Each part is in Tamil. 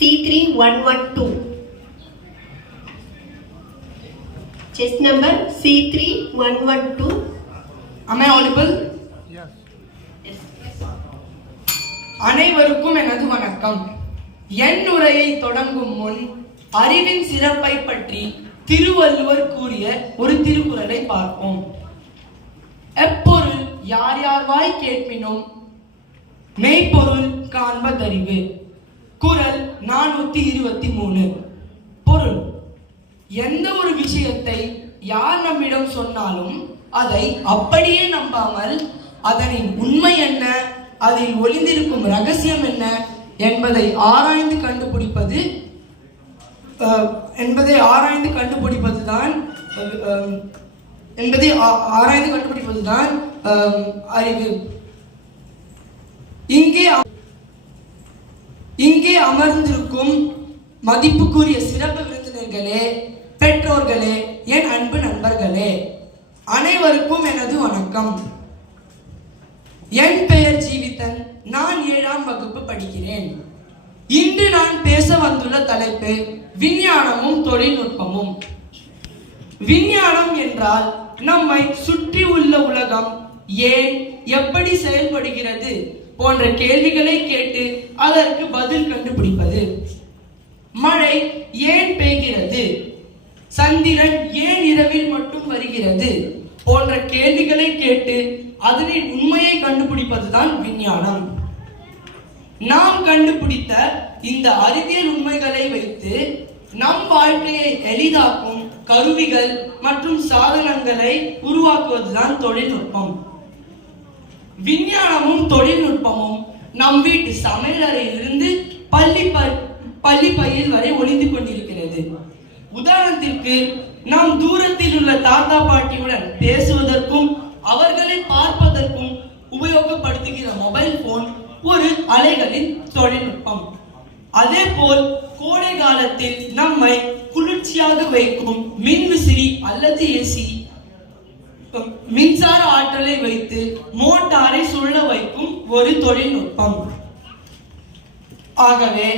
C3112. Chest number C3112. Am I audible? Yes. அனைவருக்கும் எனது வணக்கம். என் உரையை தொடங்கும் முன் அறிவின் சிறப்பை பற்றி திருவள்ளுவர் கூறிய ஒரு திருக்குறளை பார்ப்போம். எப்பொருள் யார் யார் வாய் கேட்பினும் மெய்ப்பொருள் காண்பதறிவு. குறள் 423. பொருள்: எந்த ஒரு விஷயத்தை யார் நம்மிடம் சொன்னாலும் அதை அப்படியே நம்பாமல் அதனின் உண்மை என்ன, அதில் ஒளிந்திருக்கும் ரகசியம் என்ன என்பதை ஆராய்ந்து கண்டுபிடிப்பதுதான் அறிவு. இங்கே அமர்ந்திருக்கும் மதிப்புக்குரிய சிறப்பு விருந்தினர்களே, பெற்றோர்களே, என் அன்பு நண்பர்களே, அனைவருக்கும் எனது வணக்கம். என் பெயர் ஜீவிதன். நான் 7ஆம் வகுப்பு படிக்கிறேன். இன்று நான் பேச வந்துள்ள தலைப்பு விஞ்ஞானமும் தொழில்நுட்பமும். விஞ்ஞானம் என்றால் நம்மை சுற்றி உள்ள உலகம் ஏன், எப்படி செயல்படுகிறது போன்ற கேள்விகளை கேட்டு அதற்கு பதில் கண்டுபிடிப்பது. மழை ஏன் பெய்கிறது, சந்திரன் ஏன் இரவில் மட்டும் வருகிறது போன்ற கேள்விகளை கேட்டு அதனின் உண்மையை கண்டுபிடிப்பதுதான் விஞ்ஞானம். நாம் கண்டுபிடித்த இந்த அறிவியல் உண்மைகளை வைத்து நம் வாழ்க்கையை எளிதாக்கும் கருவிகள் மற்றும் சாதனங்களை உருவாக்குவதுதான் தொழில்நுட்பம். விஞ்ஞானமும் தொழில்நுட்பமும் நம் வீட்டு சமையலறையிலிருந்து பள்ளி பையில் வரை ஒளிந்து கொண்டிருக்கிறது. உதாரணத்திற்கு, நாம் தூரத்தில் உள்ள தாத்தா பாட்டியுடன் பேசுவதற்கும் அவர்களை பார்ப்பதற்கும் உபயோகப்படுத்துகிற மொபைல் போன் ஒரு அலைகளின் தொழில்நுட்பம். அதே போல் கோடை காலத்தில் நம்மை குளிர்ச்சியாக வைக்கும் மின்விசிறி அல்லது ஏசி, மின்சார ஆற்றலை வைத்து மோட்டாரை சுழல வைக்கும் ஒரு தொழில்நுட்பம். ஆகவே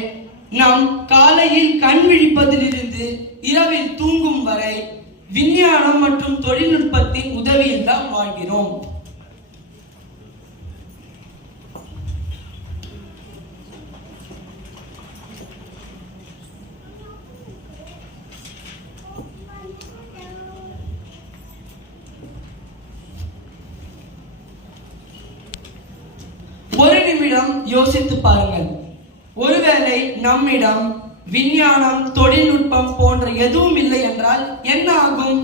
நாம் காலையில் கண் விழிப்பதிலிருந்து இரவில் தூங்கும் வரை விஞ்ஞானம் மற்றும் தொழில்நுட்பத்தின் உதவியில் தான் வாழ்கிறோம். ஒரு நிமிடம் யோசித்து பாருங்கள். ஒருவேளை நம்மிடம் விஞ்ஞானம், தொழில்நுட்பம் போன்ற எதுவும் இல்லை என்றால் என்ன ஆகும்?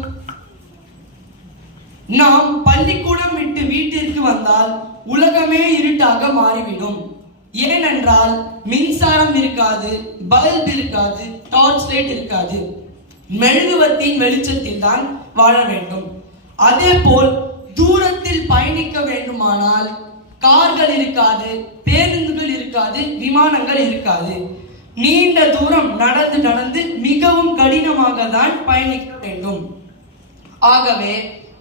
நாம் பள்ளிக்கூடம் விட்டு வீட்டிற்கு வந்தால் உலகமே இருட்டாக மாறிவிடும். ஏனென்றால் மின்சாரம் இருக்காது, பல்ப் இருக்காது, டார்ச் லைட் இருக்காது. மெழுகுவர்த்தியின் வெளிச்சத்தில் தான் வாழ வேண்டும். அதே போல் தூரத்தில் பயணிக்க வேண்டுமானால் கார்கள் இருக்காது, பேருந்துகள் இருக்காது, விமானங்கள் இருக்காது. நீண்ட தூரம் நடந்து மிகவும் கடினமாக தான் பயணிக்க வேண்டும். ஆகவே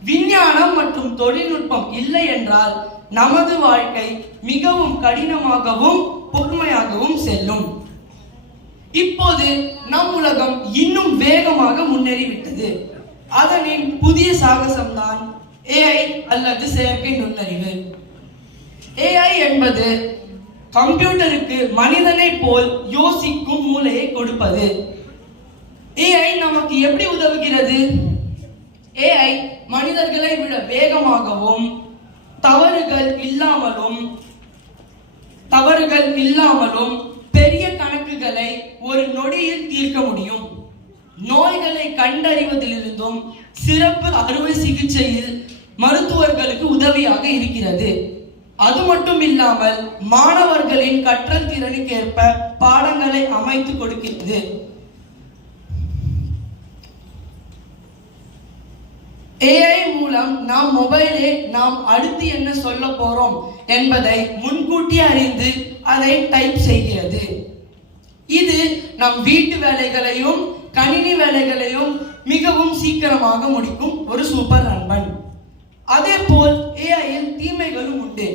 விஞ்ஞானம் மற்றும் தொழில்நுட்பம் இல்லை என்றால் நமது வாழ்க்கை மிகவும் கடினமாகவும் பொறுமையாகவும் செல்லும். இப்போது நம் உலகம் இன்னும் வேகமாக முன்னேறிவிட்டது. அதனின் புதிய சாகசம்தான் AI அல்லது செயற்கை நுண்ணறிவு. AI என்பது கம்ப்யூட்டருக்கு மனிதனை போல் யோசிக்கும் மூளையை கொடுப்பது. AI நமக்கு எப்படி உதவுகிறது? AI மனிதர்களை விட வேகமாகவும் தவறுகள் இல்லாமலும் பெரிய கணக்குகளை ஒரு நொடியில் தீர்க்க முடியும். நோய்களை கண்டறிவதிலிருந்தும் சிறப்பு அறுவை சிகிச்சையில் மருத்துவர்களுக்கு உதவியாக இருக்கிறது. அது மட்டும் இல்லாமல் மாணவர்களின் கற்றல் திறனுக்கேற்ப பாடங்களை அமைத்து கொடுக்கிறது. AI மூலம் நாம் மொபைலில் நாம் அடுத்து என்ன சொல்ல போறோம் என்பதை முன்கூட்டி அறிந்து அதை டைப் செய்கிறது. இது நம் வீட்டு வேலைகளையும் கணினி வேலைகளையும் மிகவும் சீக்கிரமாக முடிக்கும் ஒரு சூப்பர் நண்பன். அதே போல் ஏஐயில் தீமைகளும் உண்டு.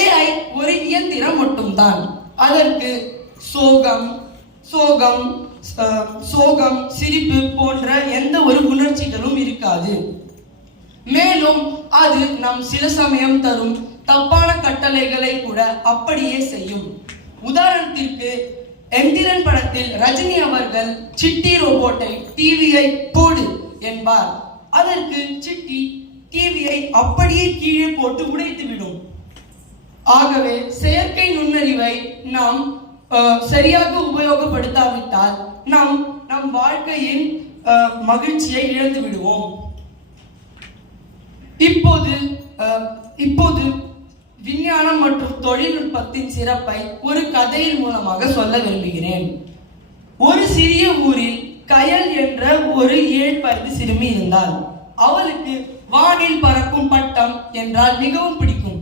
ஏஐ ஒரு இயந்திரம் மட்டும்தான். அதற்கு சோகம், சோகம், சிரிப்பு போன்ற எந்த ஒரு உணர்ச்சிகளும் இருக்காது. மேலும் அது நம் சில சமயம் தரும் தப்பான கட்டளைகளை கூட அப்படியே செய்யும். உதாரணத்திற்கு எந்திரன் படத்தில் ரஜினி அவர்கள் சிட்டி ரோபோட்டை டிவியை போடு என்பார். அதற்கு சிட்டி டிவியை அப்படியே கீழே போட்டு உடைத்துவிடும். ஆகவே செயற்கை நுண்ணறிவை நாம் சரியாக உபயோகப்படுத்தாவிட்டால் நம் வாழ்க்கையின் மகிழ்ச்சியை இழந்து விடுவோம். இப்போது விஞ்ஞானம் மற்றும் தொழில்நுட்பத்தின் சிறப்பை ஒரு கதையின் மூலமாக சொல்ல விரும்புகிறேன். ஒரு சிறிய ஊரில் கயல் என்ற ஒரு 7 வயது சிறுமி இருந்தாள். அவளுக்கு வானில் பறக்கும் பட்டம் என்றால் மிகவும் பிடிக்கும்.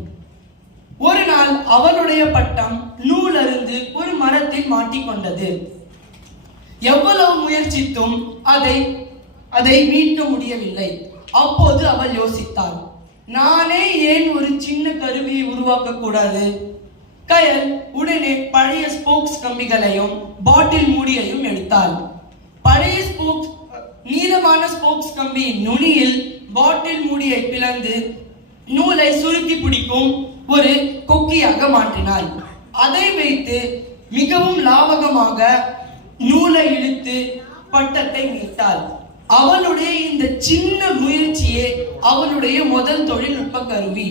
ஒரு நாள் அவளுடைய பட்டம் நூல் அருந்து ஒரு மரத்தில் மாட்டிக்கொண்டது. எவ்வளவு முயற்சித்தும் அதை மீட்க முடியவில்லை. அப்போது அவள் யோசித்தாள், நானே ஏன் ஒரு சின்ன கருவியை உருவாக்க கூடாது? கயல் உடனே பழைய ஸ்போக்ஸ் கம்பிகளையும் பாட்டில் மூடியையும் எடுத்தாள். பழைய நீளமான ஸ்போக்ஸ் கம்பியின் நுனியில் பாட்டில் மூடியை பிளந்து நூலை சுருக்கி பிடிக்கும் ஒரு கொக்கியாக மாற்றினாள். அதை வைத்து மிகவும் லாவகமாக நூலை இழுத்து பட்டத்தை மீட்டாள். அவளுடைய இந்த சின்ன முயற்சியே அவளுடைய முதல் தொழில்நுட்ப கருவி.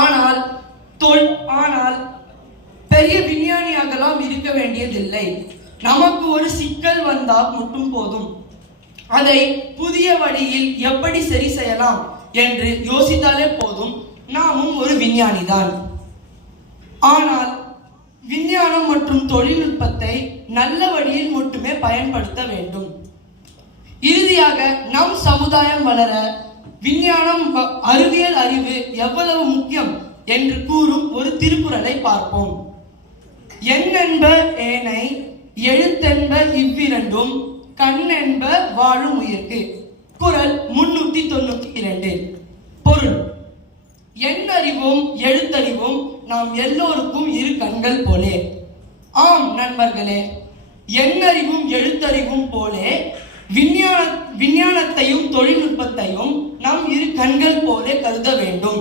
ஆனால் பெரிய விஞ்ஞானியாகலாம் இருக்க வேண்டியதில்லை. நமக்கு ஒரு சிக்கல் வந்தால் மட்டும் போதும். அதை புதிய வழியில் எப்படி சரி செய்யலாம் என்று யோசித்தாலே போதும், நாமும் ஒரு விஞ்ஞானிதான். ஆனால் விஞ்ஞானம் மற்றும் தொழில்நுட்பத்தை நல்ல வழியில் மட்டுமே பயன்படுத்த வேண்டும். இறுதியாக நம் சமுதாயம் வளர விஞ்ஞானம், அறிவியல் அறிவு எவ்வளவு முக்கியம் என்று கூறும் ஒரு திருக்குறளை பார்ப்போம். எண்ணென்ப ஏனை, எழுத்தென்ப இவ்விரண்டும், கண்ணென்ப வாழும் உயிர்க்கு. குறள் 392. பொருள்: எண்ணறிவும் எழுத்தறிவும் நாம் எல்லோருக்கும் இரு கண்கள் போலே. ஆம் நண்பர்களே, எண்ணறிவும் எழுத்தறிவும் போலே விஞ்ஞானத்தையும் தொழில்நுட்பத்தையும் நாம் இரு கண்கள் போலே கருத வேண்டும்.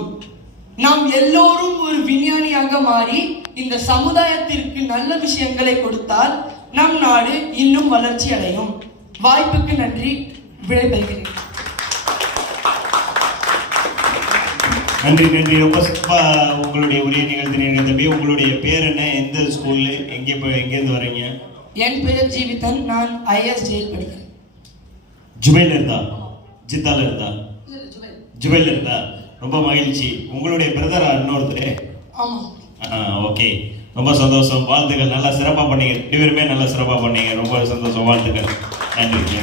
நாம் எல்லோரும் ஒரு விஞ்ஞானியாக மாறி இந்த சமுதாயத்திற்கு நல்ல விஷயங்களை கொடுத்தால் நம் நாடு இன்னும் வளர்ச்சி அடையும். வாய்ப்புக்கு நன்றி. விடைபெறுகிறேன். நன்றி நன்றி. ரொம்ப உங்களுடைய உரிய நிகழ்த்தினீங்க தம்பி. உங்களுடைய பேர் என்ன? எந்த ஸ்கூல்ல எங்கேருந்து வரீங்க? என் பெயர் ஜீவிதன். நான் ஐஎஸ் ஜெயில் படிக்கிறேன். ஜுபைல இருந்தா ஜித்தால இருந்தா ஜுபைல இருந்தா ரொம்ப மகிழ்ச்சி. உங்களுடைய பிரதரா இன்னொருத்தர்? ஆமா. ஓகே, ரொம்ப சந்தோஷம். வாழ்த்துக்கள். நல்லா சிறப்பாக பண்ணீங்க. 2 பேருமே நல்லா சிறப்பாக பண்ணீங்க. ரொம்ப சந்தோஷம். வாழ்த்துக்கள். நன்றி.